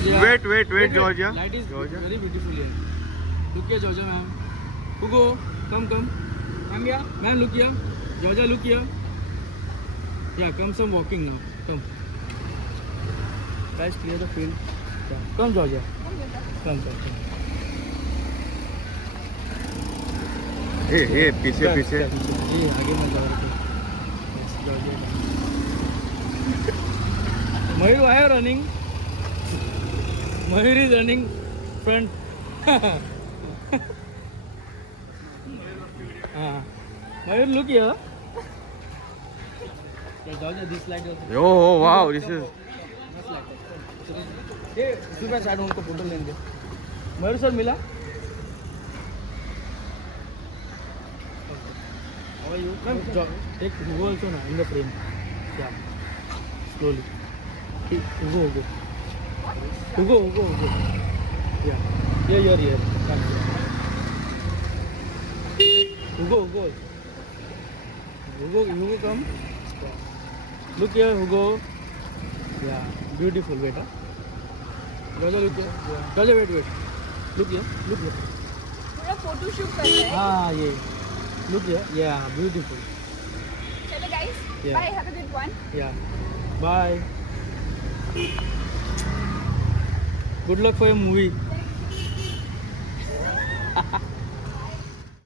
Giorgia. Wait, Giorgia. Light is Giorgia. very beautiful here. Look here, Giorgia, ma'am. Hugo, come. Come here. Ma'am, look here. Giorgia, look here. Yeah, come some walking now. Come. Guys, clear the field. Yeah. Come, Giorgia. Come. Hey, पीछे. जी आगे मत जाओ। मयूर why are you running? Mayur is running front. Mayur, look here. This slide also. Oh wow, this is. ये सुबह side उनको photo लेंगे। मयूर sir मिला? How are you? Take Hugo also na in the frame. Yeah. Slowly. Hugo. Yeah. Here. Come. Hugo, come. Look here, Hugo. Yeah, beautiful, beta. Giorgia, look here. Giorgia, wait. Look here. पूरा photo shoot कर रहे हैं। हाँ, ये. Look here. Yeah, beautiful. चलो guys, Yeah. bye, have a good one. Yeah. Bye. Good luck for your movie.